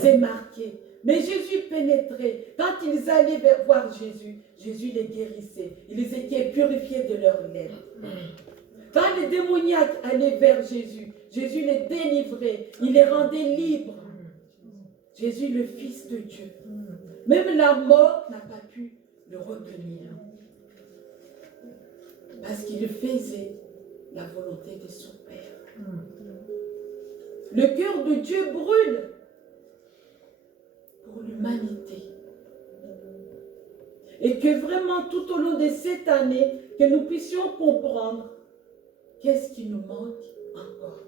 C'est marqué. Mais Jésus pénétrait. Quand ils allaient voir Jésus, Jésus les guérissait. Il les était purifiés de leurs lèvres. Quand les démoniaques allaient vers Jésus, Jésus les délivrait. Il les rendait libres. Jésus, le Fils de Dieu. Même la mort n'a pas pu le retenir. Parce qu'il faisait la volonté de son Père. Le cœur de Dieu brûle pour l'humanité. Et que vraiment tout au long de cette année, que nous puissions comprendre qu'est-ce qui nous manque encore.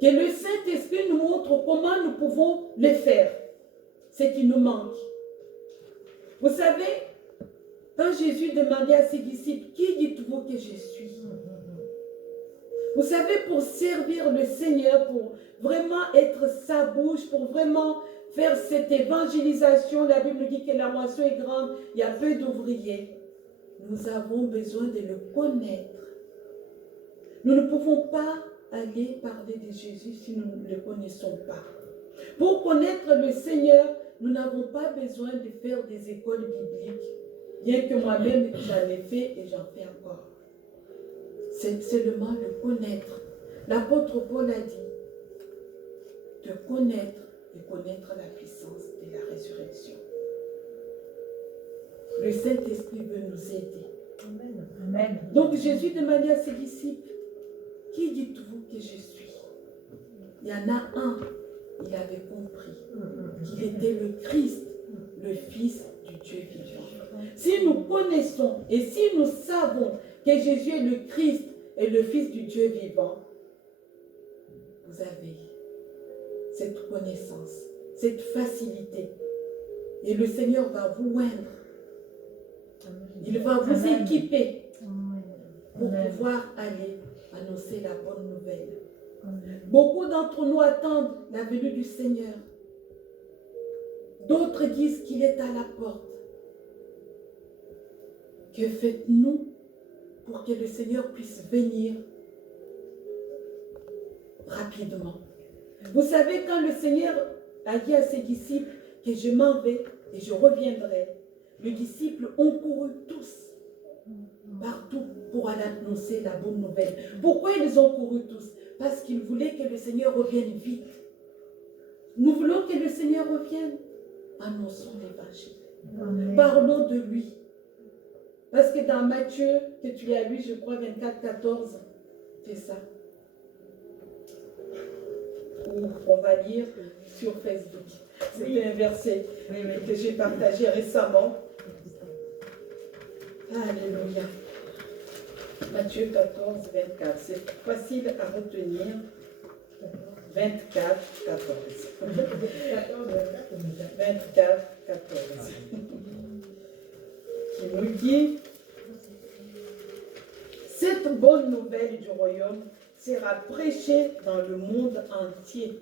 Que le Saint-Esprit nous montre comment nous pouvons le faire. Ce qui nous manque. Vous savez, quand Jésus demandait à ses disciples, qui dites-vous que je suis? Vous savez, pour servir le Seigneur, pour vraiment être sa bouche, pour vraiment faire cette évangélisation, la Bible nous dit que la moisson est grande, il y a peu d'ouvriers. Nous avons besoin de le connaître. Nous ne pouvons pas aller parler de Jésus si nous ne le connaissons pas. Pour connaître le Seigneur, nous n'avons pas besoin de faire des écoles bibliques, bien que moi-même j'en ai fait et j'en fais encore. C'est seulement le connaître. L'apôtre Paul a dit de connaître et connaître la puissance de la résurrection. Le Saint-Esprit veut nous aider. Amen. Amen. Donc Jésus demandait à ses disciples, qui dites-vous que je suis? Il y en a un, il avait compris qu'il était le Christ, le Fils du Dieu vivant. Si nous connaissons et si nous savons que Jésus est le Christ et le Fils du Dieu vivant, vous avez cette connaissance, cette facilité. Et le Seigneur va vous oindre. Il va vous équiper pour pouvoir aller annoncer la bonne nouvelle. Beaucoup d'entre nous attendent la venue du Seigneur. D'autres disent qu'il est à la porte. Que faites-nous pour que le Seigneur puisse venir rapidement? Vous savez, quand le Seigneur a dit à ses disciples que je m'en vais et je reviendrai, les disciples ont couru tous partout pour aller annoncer la bonne nouvelle. Pourquoi ils ont couru tous? Parce qu'ils voulaient que le Seigneur revienne vite. Nous voulons que le Seigneur revienne. Annonçons l'évangile. Parlons de lui. Parce que dans Matthieu, que tu as lu, je crois, 24, 14, c'est ça. On va lire sur Facebook. C'est un verset que j'ai partagé récemment. Alléluia. Matthieu 14, 24. C'est facile à retenir. 24, 14. 24, 14. Qui nous dit: cette bonne nouvelle du royaume sera prêchée dans le monde entier.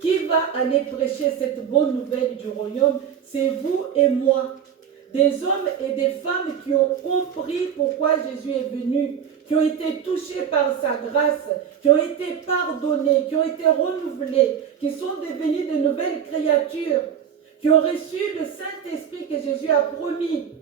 Qui va aller prêcher cette bonne nouvelle du royaume? C'est vous et moi. Des hommes et des femmes qui ont compris pourquoi Jésus est venu, qui ont été touchés par sa grâce, qui ont été pardonnés, qui ont été renouvelés, qui sont devenus de nouvelles créatures, qui ont reçu le Saint-Esprit que Jésus a promis.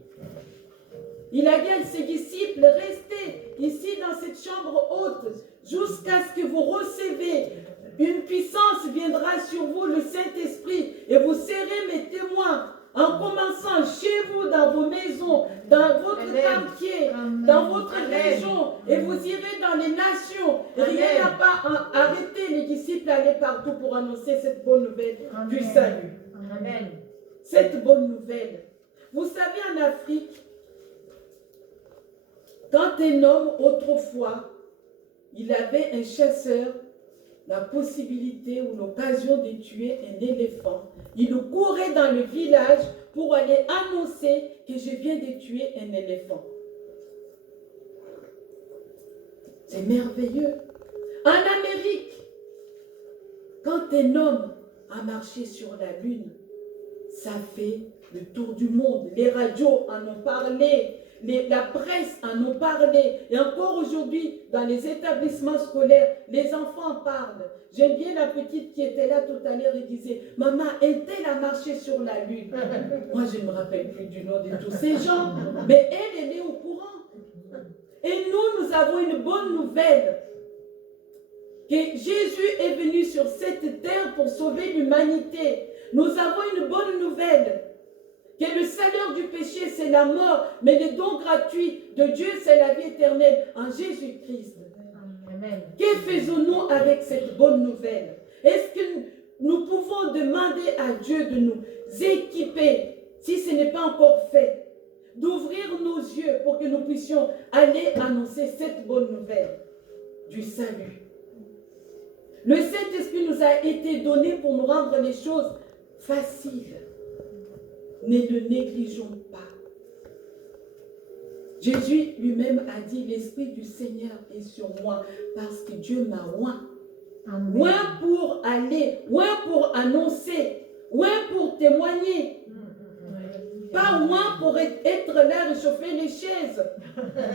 Il a dit à ses disciples: restez ici dans cette chambre haute jusqu'à ce que vous recevez. Une puissance viendra sur vous, le Saint-Esprit, et vous serez mes témoins. En commençant chez vous, dans vos maisons, dans votre quartier, dans votre région, et vous irez dans les nations. Rien n'a pas arrêté les disciples d'aller partout pour annoncer cette bonne nouvelle du salut. Amen. Cette bonne nouvelle. Vous savez, en Afrique, quand un homme, autrefois, il avait un chasseur, la possibilité ou l'occasion de tuer un éléphant, il courait dans le village pour aller annoncer que je viens de tuer un éléphant. C'est merveilleux. En Amérique, quand un homme a marché sur la Lune, ça fait le tour du monde. Les radios en ont parlé. la presse en ont parlé. Et encore aujourd'hui, dans les établissements scolaires, les enfants parlent. J'aime bien la petite qui était là tout à l'heure et disait, maman, elle a marché sur la lune. Moi, je ne me rappelle plus du nom de tous ces gens, mais elle est au courant. Et nous avons une bonne nouvelle. Que Jésus est venu sur cette terre pour sauver l'humanité. Nous avons une bonne nouvelle. Que le salaire du péché, c'est la mort, mais le don gratuit de Dieu, c'est la vie éternelle en Jésus-Christ. Amen. Que faisons-nous avec cette bonne nouvelle? Est-ce que nous pouvons demander à Dieu de nous équiper, si ce n'est pas encore fait, d'ouvrir nos yeux pour que nous puissions aller annoncer cette bonne nouvelle du salut? Le Saint-Esprit nous a été donné pour nous rendre les choses faciles. Ne le négligeons pas. Jésus lui-même a dit, l'Esprit du Seigneur est sur moi parce que Dieu m'a oint. Oint pour aller, oint pour annoncer, oint pour témoigner. Pas oint pour être là, réchauffer les chaises.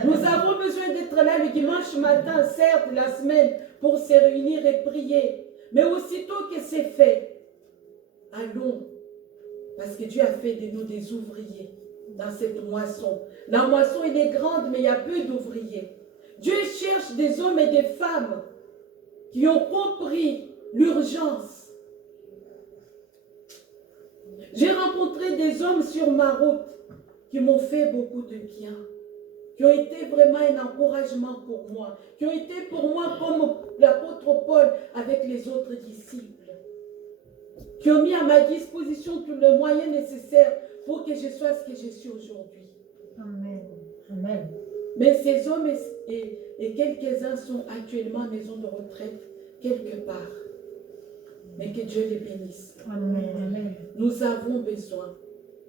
Nous avons besoin d'être là le dimanche matin, certes, la semaine, pour se réunir et prier. Mais aussitôt que c'est fait, allons. Parce que Dieu a fait de nous des ouvriers dans cette moisson. La moisson, elle est grande, mais il y a peu d'ouvriers. Dieu cherche des hommes et des femmes qui ont compris l'urgence. J'ai rencontré des hommes sur ma route qui m'ont fait beaucoup de bien, qui ont été vraiment un encouragement pour moi, qui ont été pour moi comme l'apôtre Paul avec les autres disciples, qui ont mis à ma disposition tout le moyen nécessaire pour que je sois ce que je suis aujourd'hui. Amen. Amen. Mais ces hommes et quelques-uns sont actuellement en maison de retraite quelque part. Mais que Dieu les bénisse. Amen. Amen. Nous avons besoin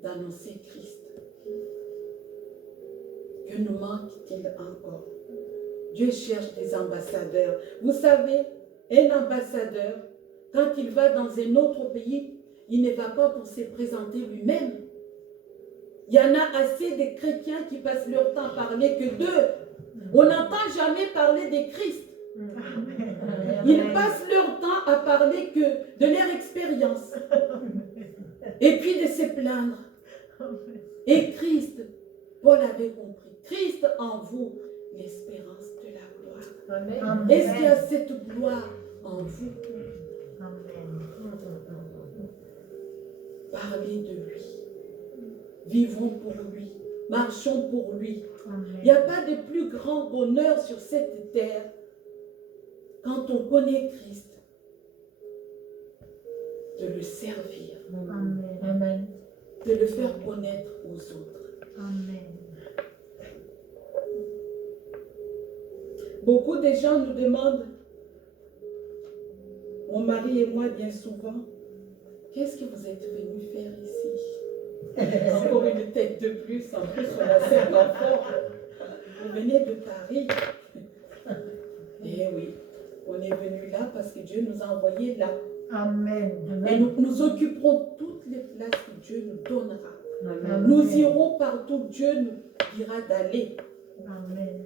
d'annoncer Christ. Que nous manque-t-il encore? Dieu cherche des ambassadeurs. Vous savez, un ambassadeur, quand il va dans un autre pays, il ne va pas pour se présenter lui-même. Il y en a assez de chrétiens qui passent leur temps à parler que d'eux. On n'entend jamais parler de Christ. Ils passent leur temps à parler que de leur expérience. Et puis de se plaindre. Et Christ, Paul avait compris. Christ en vous, l'espérance de la gloire. Amen. Est-ce qu'il y a cette gloire en vous? Parlez de lui. Vivons pour lui. Marchons pour lui. Il n'y a pas de plus grand bonheur sur cette terre quand on connaît Christ, de le servir, Amen. de le faire connaître aux autres. Amen. Beaucoup de gens nous demandent, mon mari et moi bien souvent, qu'est-ce que vous êtes venus faire ici? Encore une tête de plus, en plus on a 5 enfants. Vous venez de Paris. Eh oui, on est venu là parce que Dieu nous a envoyés là. Amen. Et nous occuperons toutes les places que Dieu nous donnera. Amen. Nous irons partout où Dieu nous dira d'aller. Amen.